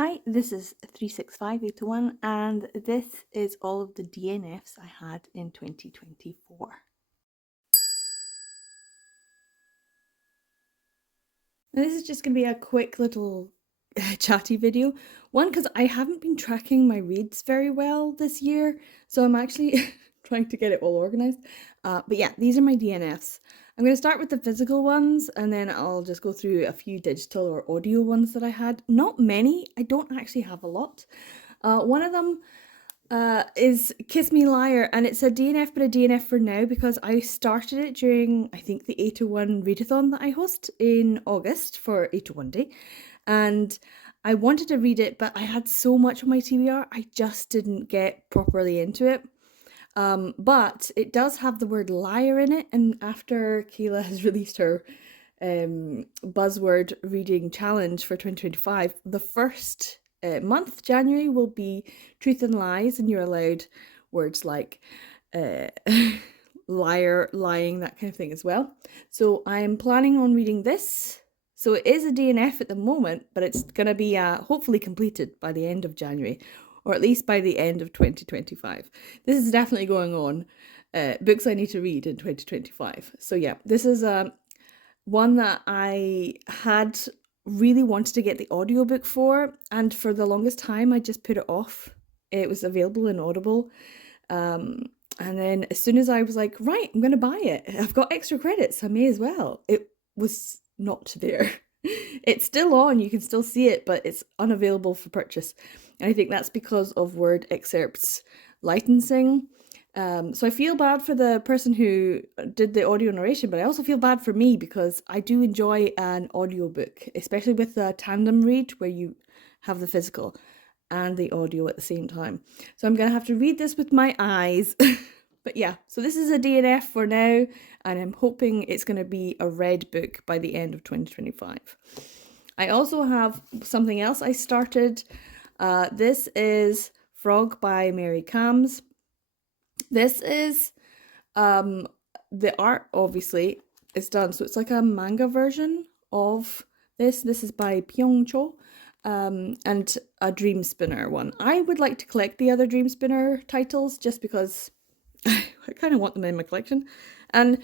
Hi, this is 365801 and this is all of the DNFs I had in 2024. Now this is just going to be a quick little chatty video. One, because I haven't been tracking my reads very well this year, so I'm actually trying to get it all organized. But yeah, these are my DNFs. I'm going to start with the physical ones and then I'll just go through a few digital or audio ones that I had. Not many, I don't actually have a lot. One of them is Kiss Me Liar, and it's a DNF, but a DNF for now because I started it during, I think, the 801 readathon that I host in August for 801 Day, and I wanted to read it, but I had so much on my TBR, I just didn't get properly into it. But it does have the word liar in it, and after Kayla has released her buzzword reading challenge for 2025, the first month, January, will be truth and lies, and you're allowed words like liar, lying, that kind of thing as well. So I'm planning on reading this. So it is a DNF at the moment, but it's going to be hopefully completed by the end of January, or at least by the end of 2025. This is definitely going on. Books I need to read in 2025. So yeah, this is one that I had really wanted to get the audiobook for, and for the longest time I just put it off. It was available in Audible. And then as soon as I was like, right, I'm going to buy it. I've got extra credits, I may as well. It was not there. It's still on, you can still see it, but it's unavailable for purchase. And I think that's because of word excerpts licensing. So I feel bad for the person who did the audio narration, but I also feel bad for me because I do enjoy an audiobook, especially with the tandem read where you have the physical and the audio at the same time. So I'm going to have to read this with my eyes. But yeah, so this is a DNF for now, and I'm hoping it's going to be a read book by the end of 2025. I also have something else I started. This is Frog by Mary Cams. This is the art, obviously, is done. So it's like a manga version of this. This is by Pyongcho. And a Dream Spinner one. I would like to collect the other Dream Spinner titles just because I kind of want them in my collection. And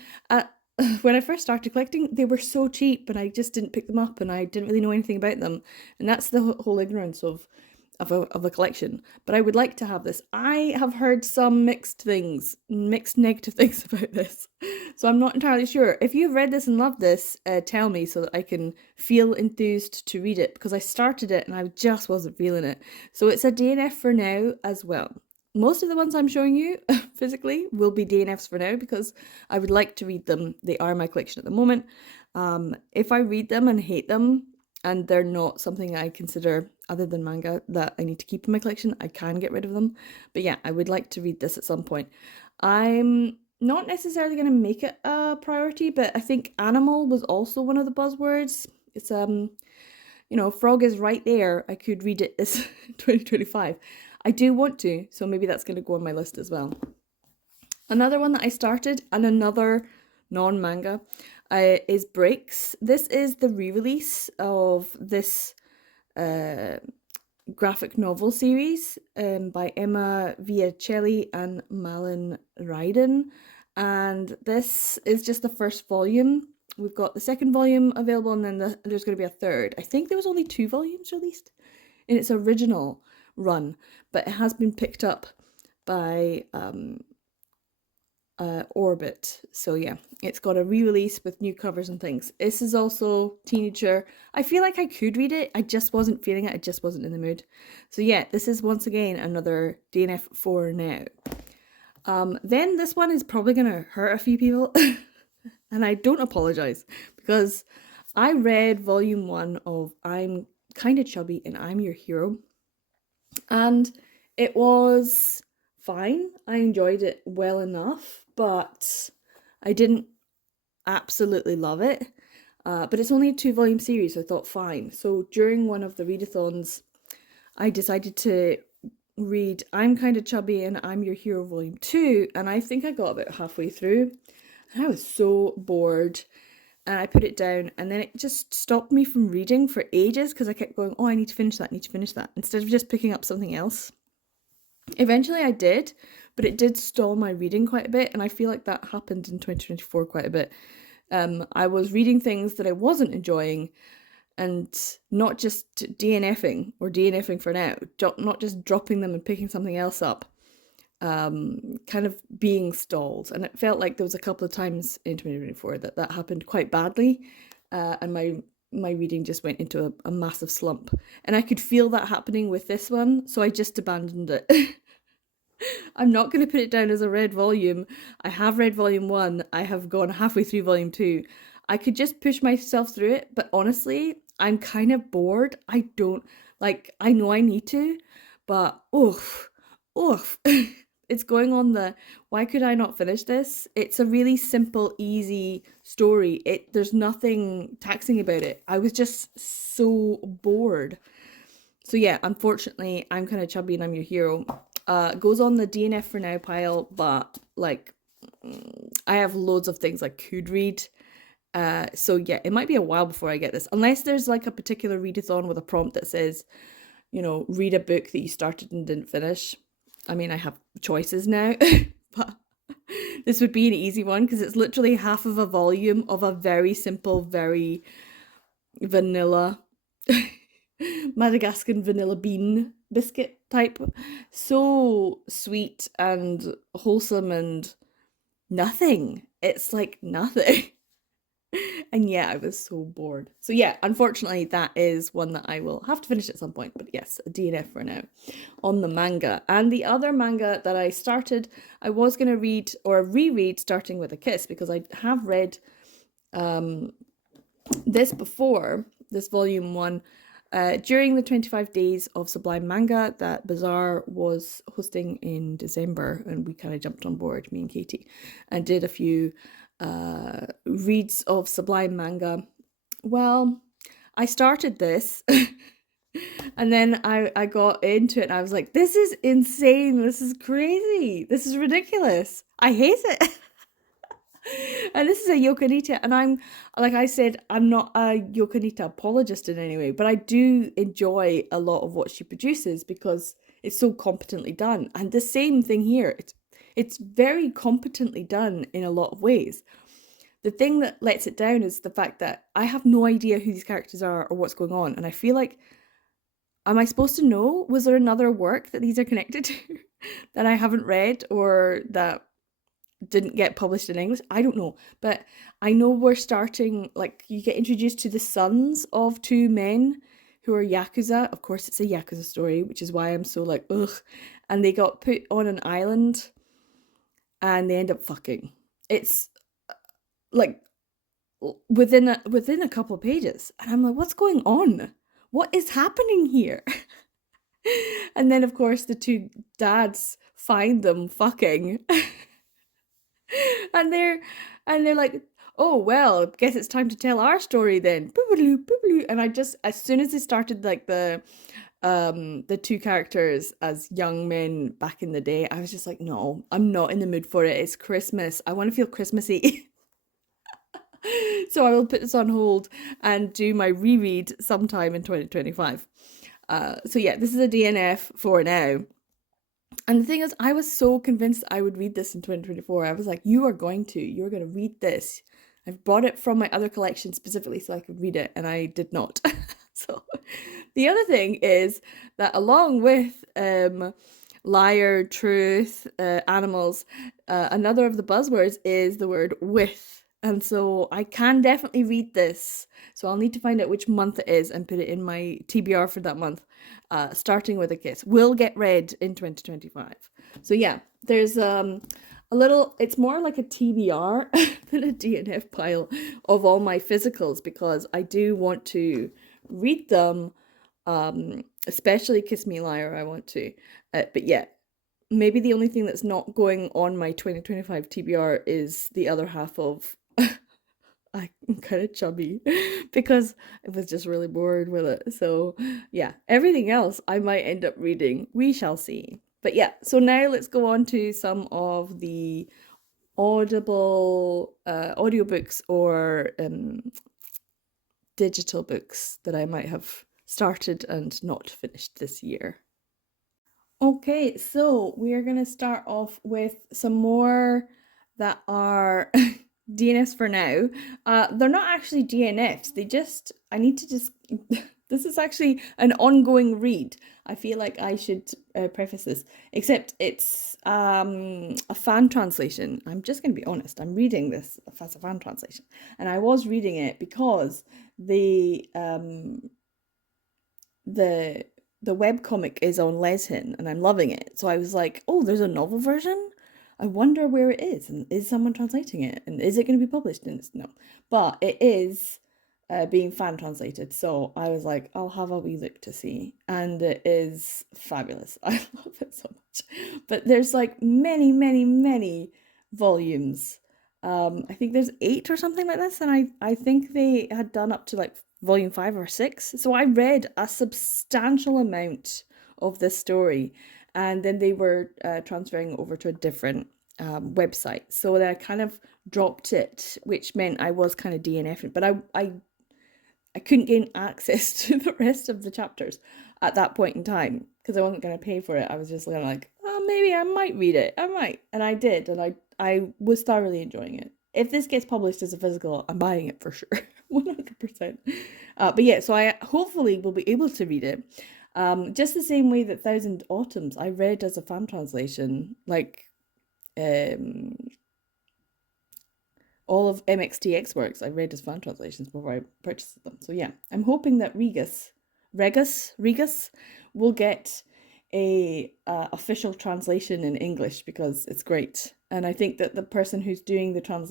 when I first started collecting, they were so cheap and I just didn't pick them up and I didn't really know anything about them. And that's the whole ignorance of a collection. But I would like to have this. I have heard some mixed negative things about this. So I'm not entirely sure. If you've read this and loved this, tell me so that I can feel enthused to read it, because I started it and I just wasn't feeling it. So it's a DNF for now as well. Most of the ones I'm showing you physically will be DNFs for now because I would like to read them. They are in my collection at the moment. If I read them and hate them, and they're not something I consider, other than manga, that I need to keep in my collection, I can get rid of them. But yeah, I would like to read this at some point. I'm not necessarily going to make it a priority, but I think animal was also one of the buzzwords. It's frog is right there. I could read it this 2025. I do want to, so maybe that's going to go on my list as well. Another one that I started, and another non-manga, is Breaks. This is the re-release of this graphic novel series by Emma Viacelli and Malin Ryden. And this is just the first volume. We've got the second volume available, and then there's going to be a third. I think there was only 2 volumes released in its original run, but it has been picked up by Orbit. So yeah, it's got a re-release with new covers and things. This is also teenager. I feel like I could read it, I just wasn't feeling it, I just wasn't in the mood. So yeah, this is once again another DNF for now. Then this one is probably gonna hurt a few people and I don't apologize, because I read volume 1 of I'm Kinda Chubby and I'm Your Hero, and it was fine. I enjoyed it well enough, but I didn't absolutely love it. But it's only a 2-volume series, so I thought fine. So during one of the readathons, I decided to read I'm Kinda Chubby and I'm Your Hero Volume 2, and I think I got about halfway through, and I was so bored. and I put it down, and then it just stopped me from reading for ages because I kept going, oh, I need to finish that, I need to finish that, instead of just picking up something else. Eventually I did, but it did stall my reading quite a bit, and I feel like that happened in 2024 quite a bit. I was reading things that I wasn't enjoying, and not just DNFing for now, not just dropping them and picking something else up, kind of being stalled. And it felt like there was a couple of times in 2024 that happened quite badly, and my reading just went into a massive slump. And I could feel that happening with this one, so I just abandoned it. I'm not going to put it down as a read volume. I have read volume 1. I have gone halfway through volume 2. I could just push myself through it, but honestly, I'm kind of bored. I don't, like, I know I need to, but oof. It's going on the, why could I not finish this? It's a really simple, easy story. There's nothing taxing about it. I was just so bored. So yeah, unfortunately, I'm kind of chubby and I'm your hero. Goes on the DNF for now pile, but like, I have loads of things I could read. So yeah, it might be a while before I get this, unless there's like a particular readathon with a prompt that says, you know, read a book that you started and didn't finish. I mean, I have choices now, but this would be an easy one because it's literally half of a volume of a very simple, very vanilla Madagascan vanilla bean biscuit type. So sweet and wholesome and nothing. It's like nothing. And yeah, I was so bored. So yeah, unfortunately, that is one that I will have to finish at some point. But yes, a DNF for now on the manga. And the other manga that I started, I was going to read or reread Starting with a Kiss, because I have read this before, this volume 1, during the 25 days of Sublime Manga that Bazaar was hosting in December. And we kind of jumped on board, me and Katie, and did a few reads of Sublime Manga. Well, I started this and then I got into it and I was like, this is insane, this is crazy, this is ridiculous, I hate it. And this is a Yokonita, and I'm, like I said, I'm not a Yokonita apologist in any way, but I do enjoy a lot of what she produces because it's so competently done. And the same thing here, it's very competently done in a lot of ways. The thing that lets it down is the fact that I have no idea who these characters are or what's going on. And I feel like, am I supposed to know? Was there another work that these are connected to that I haven't read or that didn't get published in English? I don't know. But I know we're starting, like, you get introduced to the sons of two men who are Yakuza. Of course, it's a Yakuza story, which is why I'm so like, ugh. And they got put on an island and they end up fucking. It's like within a couple of pages. And I'm like, what's going on? What is happening here? And then, of course, the two dads find them fucking. and they're like, oh, well, guess it's time to tell our story then. And I just, as soon as they started like the two characters as young men back in the day, I was just like, no, I'm not in the mood for it. It's Christmas. I want to feel Christmassy. So I will put this on hold and do my reread sometime in 2025. So yeah, this is a DNF for now. And the thing is, I was so convinced I would read this in 2024. I was like, you're going to read this. I've bought it from my other collection specifically so I could read it, and I did not. So the other thing is that along with liar, truth, animals, another of the buzzwords is the word with. And so I can definitely read this. So I'll need to find out which month it is and put it in my TBR for that month. Starting with a Kiss will get read in 2025. So yeah, there's a little, it's more like a TBR than a DNF pile of all my physicals, because I do want to read them, especially Kiss Me Liar, I want to. But yeah, maybe the only thing that's not going on my 2025 TBR is the other half of I'm kind of chubby because I was just really bored with it. So yeah, everything else I might end up reading. We shall see. But yeah, so now let's go on to some of the Audible audiobooks or digital books that I might have started and not finished this year. Okay, so we are going to start off with some more that are DNFs for now. They're not actually DNFs. I need to just, this is actually an ongoing read. I feel like I should preface this, except it's a fan translation. I'm just going to be honest. I'm reading this as a fan translation, and I was reading it because the the webcomic is on Leshin and I'm loving it. So I was like, oh, there's a novel version? I wonder where it is, and is someone translating it, and is it going to be published? And it's no, but it is being fan translated. So I was like, I'll have a wee look to see, and it is fabulous. I love it so much. But there's like many, many, many volumes. I think there's 8 or something like this, and I think they had done up to like volume 5 or 6. So I read a substantial amount of this story, and then they were transferring over to a different website. So then I kind of dropped it, which meant I was kind of DNFing, but I couldn't gain access to the rest of the chapters at that point in time because I wasn't going to pay for it. I was just kind of like, oh, maybe I might read it. I might. And I did. And I was thoroughly enjoying it. If this gets published as a physical, I'm buying it for sure. 100%. But yeah, so I hopefully will be able to read it. Just the same way that Thousand Autumns I read as a fan translation, like all of MXTX works I read as fan translations before I purchased them. So yeah, I'm hoping that Regus will get a official translation in English because it's great. And I think that the person who's doing the fan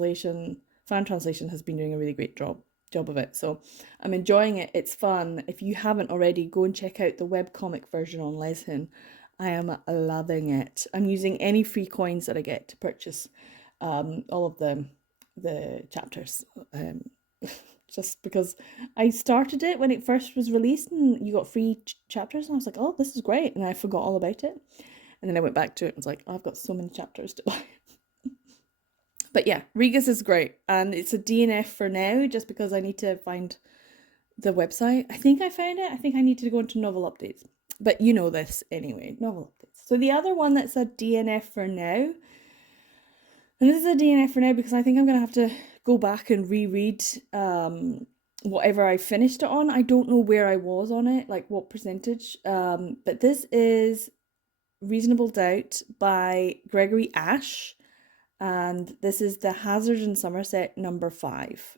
translation, has been doing a really great job of it. So I'm enjoying it. It's fun. If you haven't already, go and check out the webcomic version on Leshin. I am loving it. I'm using any free coins that I get to purchase all of the chapters, just because I started it when it first was released and you got free chapters, and I was like, oh, this is great, and I forgot all about it, and then I went back to it and was like, oh, I've got so many chapters to buy. But yeah, Regus is great, and it's a DNF for now just because I need to find the website. I think I found it. I think I need to go into novel updates, but you know this anyway, novel updates. So the other one that's a DNF for now, and this is a DNF for now because I think I'm going to have to go back and reread whatever I finished it on. I don't know where I was on it, like what percentage. But this is Reasonable Doubt by Gregory Ash. And this is the Hazard in Somerset number 5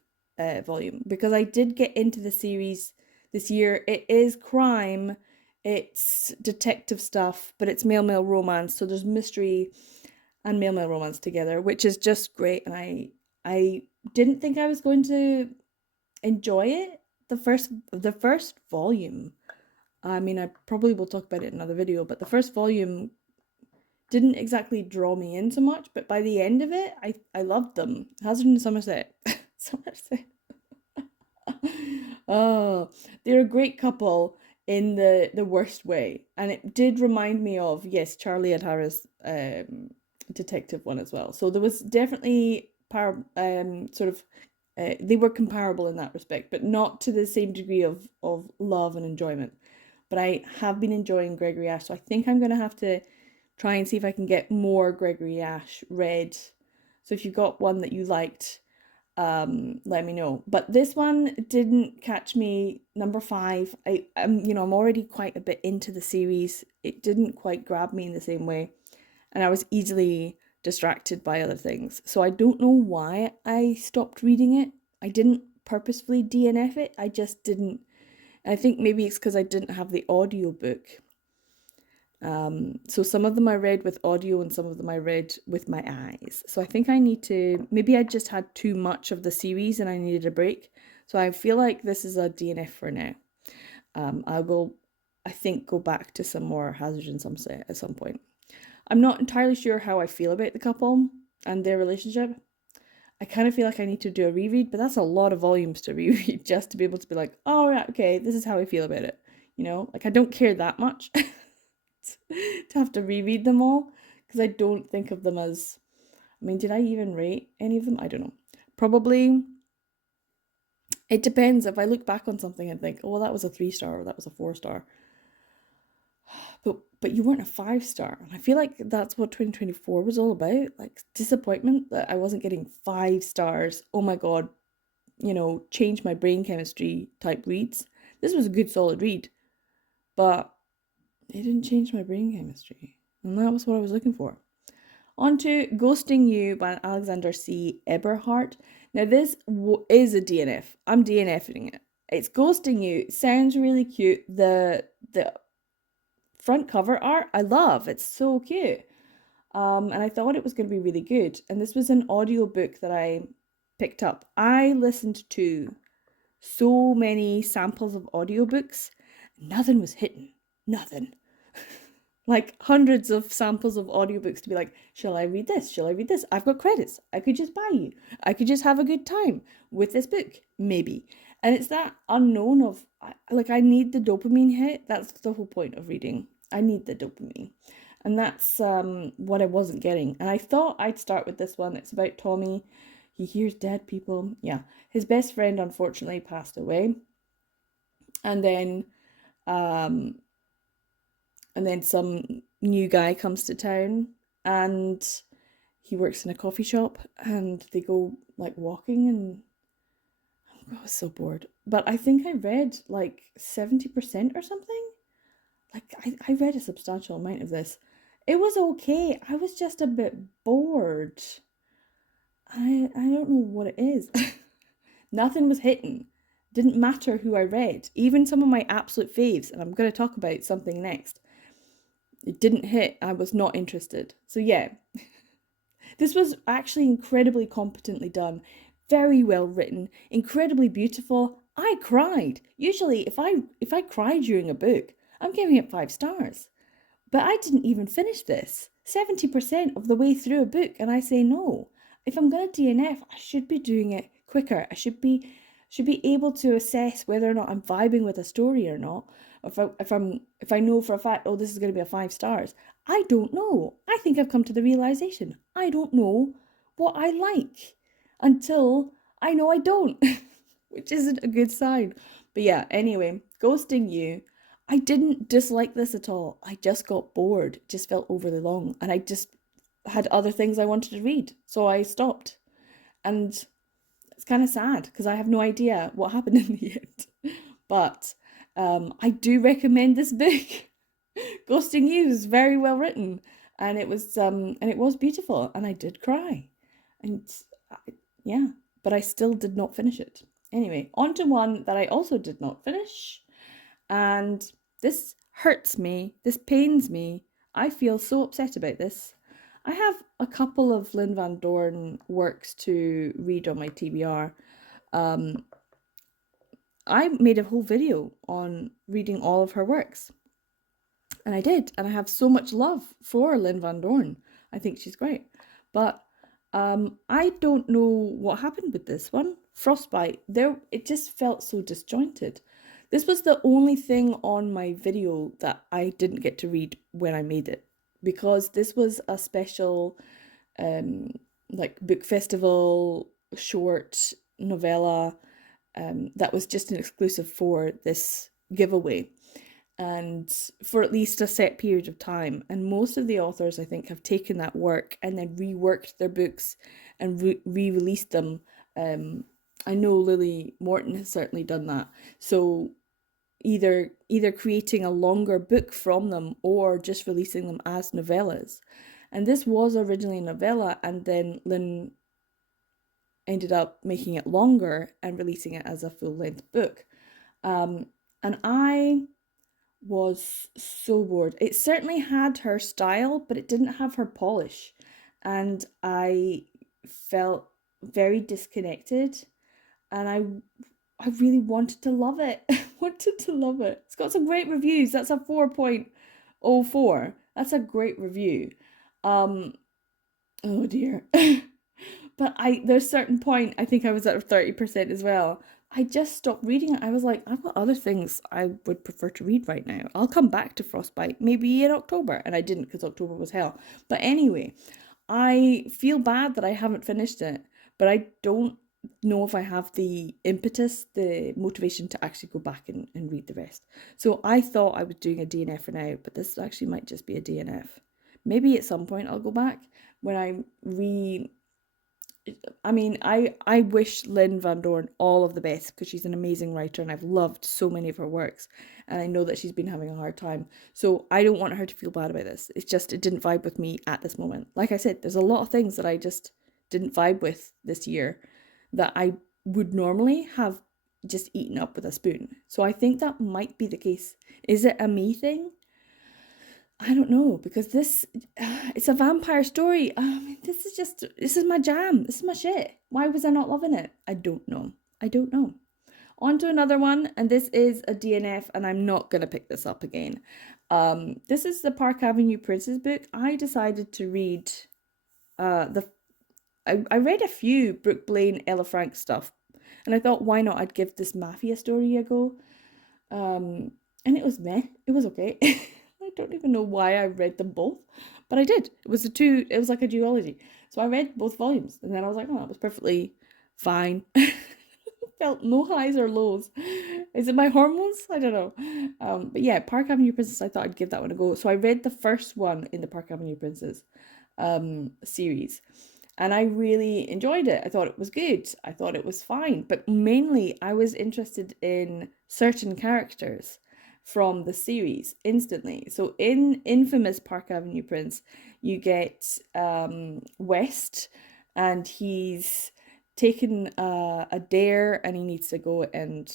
volume. Because I did get into the series this year. It is crime, it's detective stuff, but it's male romance. So there's mystery and male romance together, which is just great. And I didn't think I was going to enjoy it. The first volume, I mean, I probably will talk about it in another video, but the first volume didn't exactly draw me in so much, but by the end of it, I loved them. Hazard and Somerset. Somerset. Oh, they're a great couple in the worst way. And it did remind me of, yes, Charlie and Harris detective one as well. So there was definitely they were comparable in that respect, but not to the same degree of love and enjoyment. But I have been enjoying Gregory Ash, so I think I'm going to have to try and see if I can get more Gregory Ash read. So if you got one that you liked, let me know. But this one didn't catch me. Number 5, I'm already quite a bit into the series. It didn't quite grab me in the same way, and I was easily distracted by other things. So I don't know why I stopped reading it. I didn't purposefully DNF it. I just didn't. And I think maybe it's because I didn't have the audiobook. So some of them I read with audio and some of them I read with my eyes. So I think I need to, maybe I just had too much of the series and I needed a break. So I feel like this is a DNF for now. I will, I think, go back to some more Hazard and Somerset at some point. I'm not entirely sure how I feel about the couple and their relationship. I kind of feel like I need to do a reread, but that's a lot of volumes to reread just to be able to be like, oh, right, okay, this is how I feel about it. Like I don't care that much to have to reread them all because I don't think of them as I mean, did I even rate any of them? I don't know. Probably. It depends. If I look back on something and think, oh, that was a 3 star or that was a 4 star. But you weren't a 5 star. And I feel like that's what 2024 was all about. Like disappointment that I wasn't getting 5 stars. Oh my God, change my brain chemistry type reads. This was a good solid read, but it didn't change my brain chemistry. And that was what I was looking for. On to Ghosting You by Alexander C. Eberhardt. Now, this is a DNF. I'm DNFing it. It's Ghosting You. It sounds really cute. The front cover art, I love. It's so cute. And I thought it was going to be really good. And this was an audiobook that I picked up. I listened to so many samples of audiobooks. Nothing was hitting. Nothing. Like hundreds of samples of audiobooks to be like, shall I read this? Shall I read this? I've got credits. I could just buy you. I could just have a good time with this book, maybe. And it's that unknown of, like, I need the dopamine hit. That's the whole point of reading. I need the dopamine. And that's what I wasn't getting. And I thought I'd start with this one. It's about Tommy. He hears dead people. Yeah. His best friend, unfortunately, passed away. And then some new guy comes to town and he works in a coffee shop and they go like walking and I was so bored. But I think I read like 70% or something. Like I read a substantial amount of this. It was okay. I was just a bit bored. I don't know what it is. Nothing was hitting. Didn't matter who I read. Even some of my absolute faves, and I'm going to talk about something next. It didn't hit. I was not interested. So yeah, this was actually incredibly competently done, very well written, incredibly beautiful. I cried. Usually, if I cry during a book, I'm giving it 5 stars. But I didn't even finish this. 70% of the way through a book, and I say no. If I'm gonna DNF, I should be doing it quicker. I should be able to assess whether or not I'm vibing with a story or not. If I know for a fact, oh, this is going to be a 5 stars. I don't know. I think I've come to the realization I don't know what I like until I know I don't, which isn't a good sign. But yeah, anyway, Ghosting You. I didn't dislike this at all. I just got bored. It just felt overly long, and I just had other things I wanted to read, so I stopped. And it's kind of sad because I have no idea what happened in the end. But I do recommend this book. Ghosting You is very well written, and it was beautiful, and I did cry, and yeah, but I still did not finish it. Anyway, on to one that I also did not finish, and this hurts me. This pains me. I feel so upset about this. I have a couple of Lynn Van Dorn works to read on my TBR. I made a whole video on reading all of her works. And I did. And I have so much love for Lynn Van Dorn. I think she's great. But I don't know what happened with this one. Frostbite. It just felt so disjointed. This was the only thing on my video that I didn't get to read when I made it. Because this was a special like book festival short novella that was just an exclusive for this giveaway and for at least a set period of time. And most of the authors, I think, have taken that work and then reworked their books and re-released them. I know Lily Morton has certainly done that. So either creating a longer book from them or just releasing them as novellas. And this was originally a novella, and then Lynn ended up making it longer and releasing it as a full-length book. And I was so bored. It certainly had her style, but it didn't have her polish. And I felt very disconnected. And I really wanted to love it. I wanted to love it. It's got some great reviews. That's a 4.04. That's a great review. Oh dear. But there's a certain point, I think I was at 30% as well. I just stopped reading it. I was like, I've got other things I would prefer to read right now. I'll come back to Frostbite maybe in October. And I didn't because October was hell. But anyway, I feel bad that I haven't finished it, but I don't know if I have the impetus, the motivation to actually go back and read the rest. So I thought I was doing a DNF for now, but this actually might just be a DNF. Maybe at some point I'll go back when I wish Lynn Van Dorn all of the best because she's an amazing writer and I've loved so many of her works. And I know that she's been having a hard time. So I don't want her to feel bad about this. It's just, it didn't vibe with me at this moment. Like I said, there's a lot of things that I just didn't vibe with this year that I would normally have just eaten up with a spoon. So I think that might be the case. Is it a me thing? I don't know, because it's a vampire story. This is my jam. This is my shit. Why was I not loving it? I don't know. I don't know. On to another one, and this is a DNF, and I'm not going to pick this up again. This is the Park Avenue Princess book. I decided to read I read a few Brooke Blaine, Ella Frank stuff, and I thought, why not? I'd give this mafia story a go. And it was meh. It was okay. I don't even know why I read them both, but I did. It was like a duology. So I read both volumes, and then I was like, oh, that was perfectly fine. Felt no highs or lows. Is it my hormones? I don't know. But yeah, Park Avenue Princess, I thought I'd give that one a go. So I read the first one in the Park Avenue Princess series, and I really enjoyed it. I thought it was good. I thought it was fine. But mainly, I was interested in certain characters from the series instantly. So in Infamous Park Avenue Prince, you get West, and he's taken a dare and he needs to go and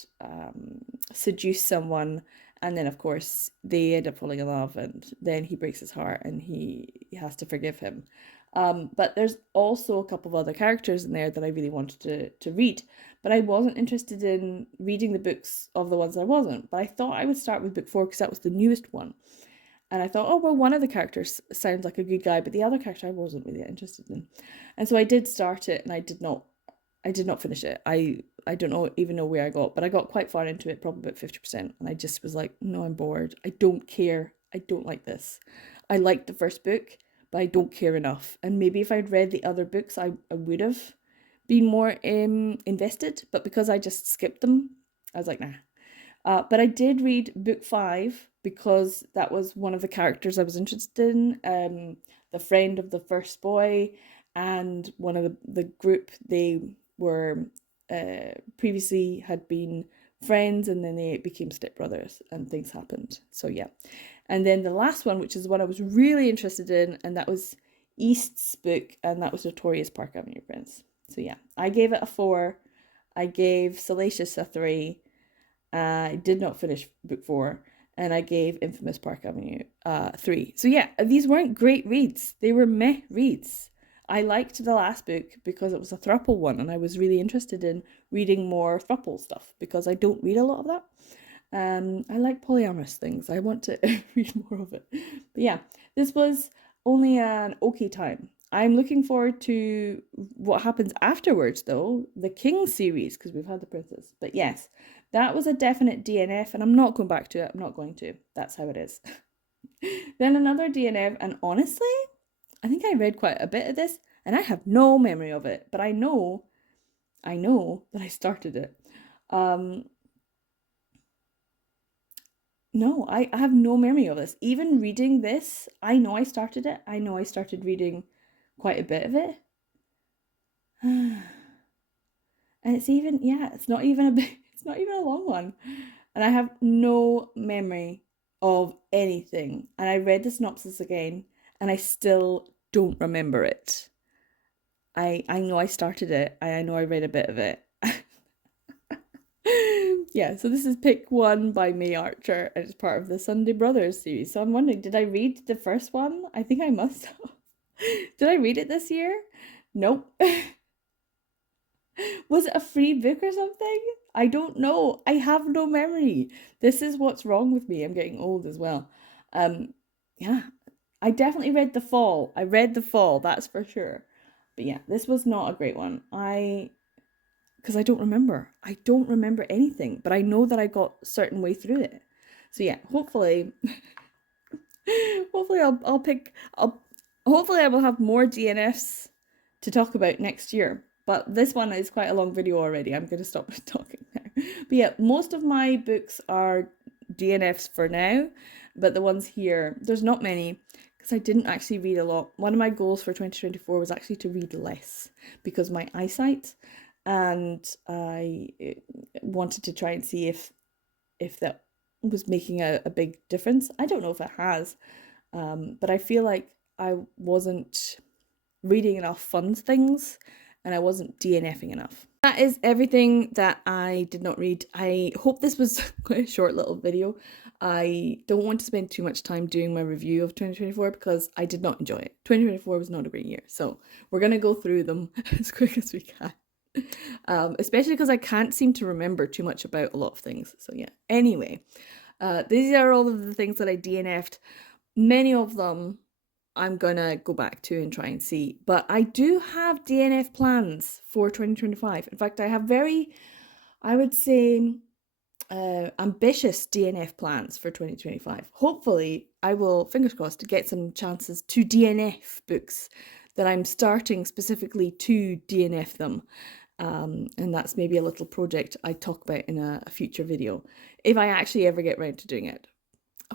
seduce someone. And then, of course, they end up falling in love, and then he breaks his heart and he has to forgive him. But there's also a couple of other characters in there that I really wanted to read, but I wasn't interested in reading the books of the ones I wasn't. But I thought I would start with book 4 because that was the newest one. And I thought, oh, well, one of the characters sounds like a good guy, but the other character I wasn't really interested in. And so I did start it, and I did not finish it. I don't even know where I got, but I got quite far into it, probably about 50%. And I just was like, no, I'm bored. I don't care. I don't like this. I liked the first book, but I don't care enough. And maybe if I'd read the other books, I would have been more invested. But because I just skipped them, I was like, nah. But I did read book 5 because that was one of the characters I was interested in. The friend of the first boy and one of the group, they were previously had been friends, and then they became stepbrothers and things happened. So yeah. And then the last one, which is what I was really interested in, and that was East's book, and that was Notorious Park Avenue Prince. So yeah, I gave it a 4. I gave Salacious a 3. I did not finish book 4, and I gave Infamous Park Avenue 3. So yeah, these weren't great reads. They were meh reads. I liked the last book because it was a throuple one, and I was really interested in reading more throuple stuff because I don't read a lot of that. I like polyamorous things. I want to read more of it. But yeah, this was only an okay time. I'm looking forward to what happens afterwards, though, the King series, because we've had the Princess. But yes, that was a definite DNF, and I'm not going back to it. I'm not going to. That's how it is. Then another DNF, and honestly, I think I read quite a bit of this, and I have no memory of it, but I know that I started it. No, I have no memory of this. Even reading this, I know I started it. I know I started reading quite a bit of it. And it's not even it's not even a long one. And I have no memory of anything. And I read the synopsis again, and I still don't remember it. I know I started it. I know I read a bit of it. Yeah, so this is pick 1 by May Archer, and it's part of the Sunday Brothers series. So I'm wondering, did I read the first one? I think I must have. Did I read it this year? Nope. Was it a free book or something? I don't know. I have no memory. This is what's wrong with me. I'm getting old as well. Yeah, I definitely read The Fall. I read The Fall, that's for sure. But yeah, this was not a great one. Because I don't remember. I don't remember anything, but I know that I got a certain way through it. So yeah, hopefully, hopefully I'll hopefully I will have more DNFs to talk about next year. But this one is quite a long video already. I'm going to stop talking now. But yeah, most of my books are DNFs for now. But the ones here, there's not many because I didn't actually read a lot. One of my goals for 2024 was actually to read less because my eyesight, and I wanted to try and see if that was making a big difference. I don't know if it has, but I feel like I wasn't reading enough fun things and I wasn't DNFing enough. That is everything that I did not read. I hope this was quite a short little video. I don't want to spend too much time doing my review of 2024 because I did not enjoy it. 2024 was not a great year, so we're going to go through them as quick as we can. Especially because I can't seem to remember too much about a lot of things. So yeah, anyway, these are all of the things that I DNF'd. Many of them I'm gonna go back to and try and see, but I do have DNF plans for 2025. In fact, I have very, I would say, ambitious DNF plans for 2025. Hopefully, I will, fingers crossed, to get some chances to DNF books that I'm starting specifically to DNF them. And that's maybe a little project I talk about in a future video, if I actually ever get around to doing it.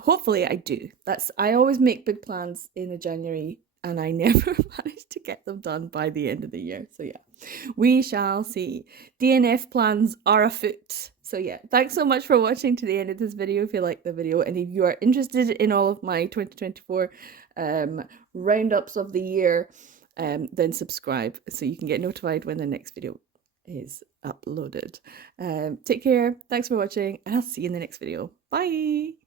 Hopefully I do. I always make big plans in the January and I never manage to get them done by the end of the year. So yeah, we shall see. DNF plans are afoot. So yeah, thanks so much for watching to the end of this video if you like the video. And if you are interested in all of my 2024 roundups of the year, then subscribe so you can get notified when the next video is uploaded. Take care, thanks for watching, and I'll see you in the next video. Bye!